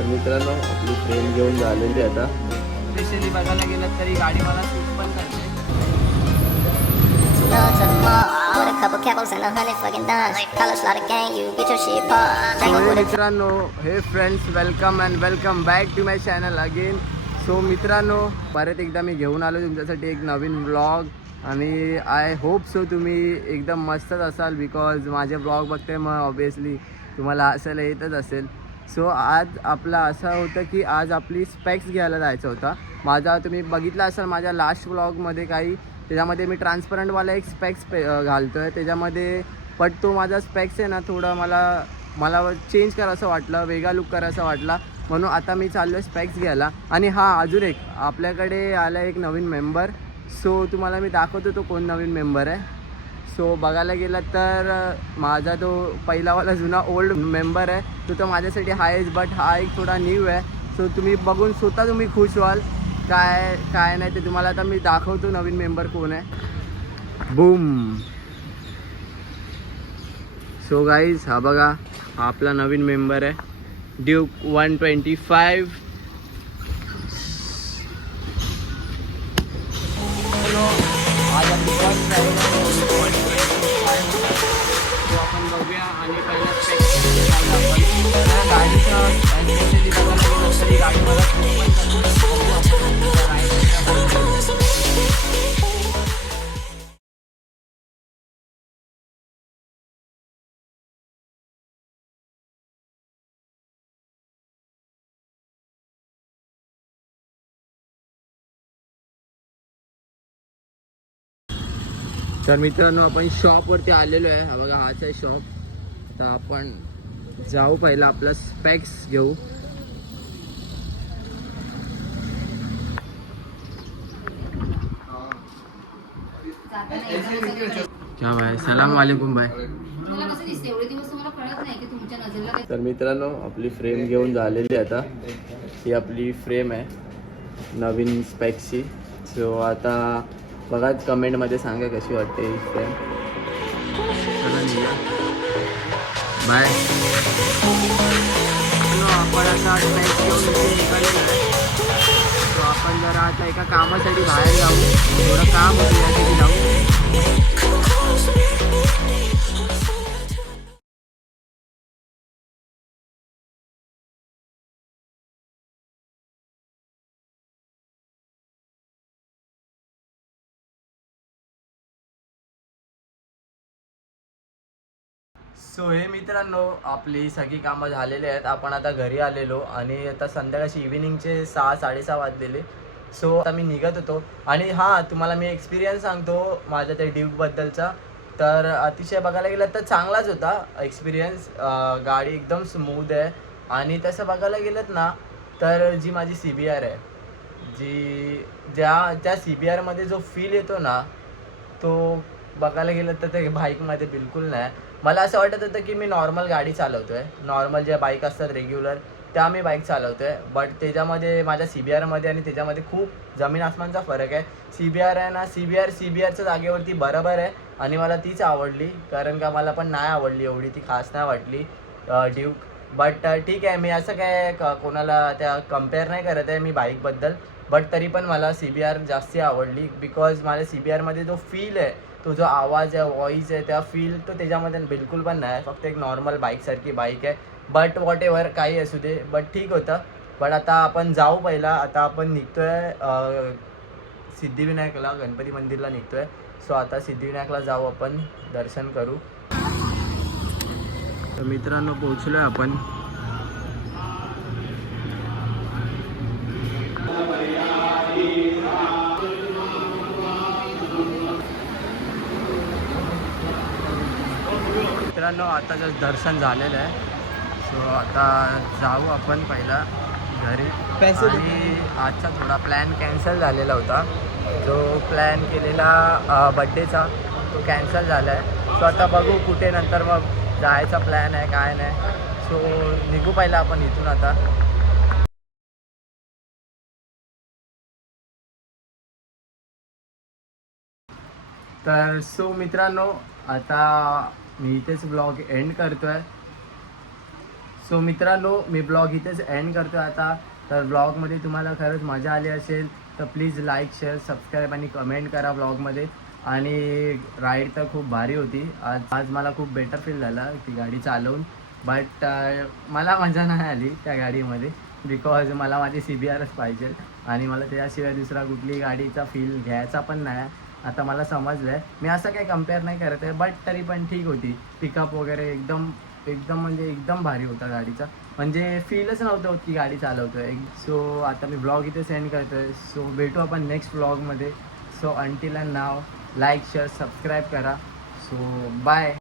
तर मित्रांनो आपली फ्रेंड घेऊन झालेली आता. स्पेशली बघायला गेलं तरी गाडी मला सूट पण करते. मित्रांनो हे friends welcome and welcome back to my channel again so मित्रांनो परत एकदा मी घेऊन आलो तुमच्यासाठी एक नवीन ब्लॉग आणि आय होप सो तुम्ही एकदम मस्तच असाल बिकॉज माझे ब्लॉग बघते मग ऑब्वियसली तुम्हाला हसायला येतच असेल. सो आज आपला असं होतं की आज आपली स्पेक्स घ्यायला जायचं होता. माझा तुम्ही बघितला असाल माझ्या लास्ट ब्लॉगमध्ये काही त्याच्यामध्ये मी ट्रान्सपरंटवाला एक स्पेक्स पे घालतो आहे त्याच्यामध्ये बट तो माझा स्पेक्स आहे ना थोडं मला मला चेंज करायचं वाटलं वेगळा लुक करायचा वाटला. म्हणून आता मी चाललो आहे स्पेक्स घ्यायला. आणि हां अजून एक आपल्याकडे आला एक नवीन मेंबर सो तुम्हाला मी दाखवतो तो कोण नवीन मेंबर आहे. सो बघायला गेलं तर माझा तो पहिलावाला जुना ओल्ड मेंबर आहे. तो तर माझ्यासाठी आहेच बट हा एक थोडा न्यू आहे. सो तुम्ही बघून स्वतः तुम्ही खुश व्हाल. काय काय नाही ते तुम्हाला आता मी दाखवतो नवीन मेंबर कोण आहे. बूम सो गाईज हा बघा हा आपला नवीन मेंबर आहे. ड्यूक वन ट्वेंटी फाईव्ह आज बघूया पहिला गाडी आपण. तर मित्रांनो आपण शॉपवरती आलेलो आहे हा बघा हाच आहे शॉप आता आपण जाऊ पहिला आपला स्पेक्स घेऊ. क्या भाई सलाम वालेकुम भाई मला कसं दिसते एवढे दिवस तुम्हाला कळत नाही की तुमच्या नजरेला काही तर मित्रांनो आपली फ्रेम घेऊन झालेली आहे आता. ही आपली फ्रेम आहे. नवीन स्पेक्सची सो आता बघा कमेंटमध्ये सांगा कशी वाटते ही फ्रेम बाय. आपण आता घेऊन आहे. आपण जरा आता एका कामासाठी बाहेर जाऊ. थोडं काम होतं यासाठी जाऊ. सो हे मित्रांनो आपली सगळी कामं झालेली आहेत. आपण आता घरी आलेलो आणि आता संध्याकाळची इव्हिनिंगचे सहा साडेसहा वाजलेले. सो आता मी निघत होतो. आणि हां तुम्हाला मी एक्सपिरियन्स सांगतो माझ्या त्या ड्यूकबद्दलचा तर अतिशय बघायला गेलं तर चांगलाच होता एक्सपिरियन्स गाडी एकदम स्मूथ आहे. आणि तसं बघायला गेलं ना तर जी माझी सी बी आर आहे जी ज्या त्या सी बी आरमध्ये जो फील येतो ना तो बघायला गेलं तर ते बाईकमध्ये बिलकुल नाही. मला असं वाटत होतं की मी नॉर्मल गाडी चालवतो आहे नॉर्मल ज्या बाईक असतात रेग्युलर त्या मी बाईक चालवतो आहे बट त्याच्यामध्ये माझ्या सी बी आरमध्ये आणि त्याच्यामध्ये खूप जमीन आसमानचा फरक आहे. सी बी आर आहे ना C B R C B आरच्या जागेवरती बरोबर आहे. आणि मला तीच आवडली कारण का मला पण नाही आवडली एवढी ती खास नाही वाटली ड्यूक बट ठीक आहे मी असं काय क- कोणाला त्या कंपेअर नाही करत आहे मी बाईकबद्दल बट तरी पण मला सी बी आर जास्ती आवडली बिकॉज माझ्या सी बी आरमध्ये जो फील आहे तो जो आवाज आहे व्हॉईस आहे त्या फील तो त्याच्यामध्ये बिलकुल पण नाही. फक्त एक नॉर्मल बाईकसारखी बाईक आहे. बट वॉट एव्हर काही असू दे बट ठीक होतं. बट आता आपण जाऊ पहिला. आता आपण निघतोय आहे सिद्धिविनायकला गणपती मंदिरला निघतोय. सो आता सिद्धिविनायकला जाऊ आपण दर्शन करू. तर मित्रांनो पोहोचलोय आपण. मित्रांनो आता जस्ट दर्शन झालेलं आहे. सो आता जाऊ आपण पहिला घरी. पैसे आणि आजचा थोडा प्लॅन कॅन्सल झालेला होता. जो प्लॅन केलेला बड्डेचा तो कॅन्सल झाला आहे सो आता बघू कुठे नंतर मग जायचा प्लॅन आहे काय नाही. सो निघू पहिला आपण इथून आता. तर सो मित्रांनो आता मी इथेच ब्लॉग एंड करतो आहे सो मित्रांनो मी ब्लॉग इथेच एंड करतो आहे आता. तर ब्लॉगमध्ये तुम्हाला खरंच मजा आली असेल तर प्लीज लाईक शेअर सबस्क्राईब आणि कमेंट करा ब्लॉगमध्ये आणि राईड तर खूप भारी होती. आज आज मला खूप बेटर फील झाला ती गाडी चालवून. बट मला मजा नाही आली त्या गाडीमध्ये बिकॉज मला माझी सी बी आरच पाहिजे. आणि मला त्याशिवाय दुसरा कुठली गाडीचा फील घ्यायचा पण नाही. आता मला समजलं आहे मी असं काही कंपेअर नाही करत आहे बट तरी पण ठीक होती. पिकअप वगैरे एकदम एकदम म्हणजे एकदम भारी होता गाडीचा. म्हणजे फीलच नव्हतं होत की गाडी चालवतोय. सो आता मी ब्लॉग इथे सेंड करतो आहे सो भेटू आपण नेक्स्ट ब्लॉगमध्ये so until and now like share subscribe करा. So bye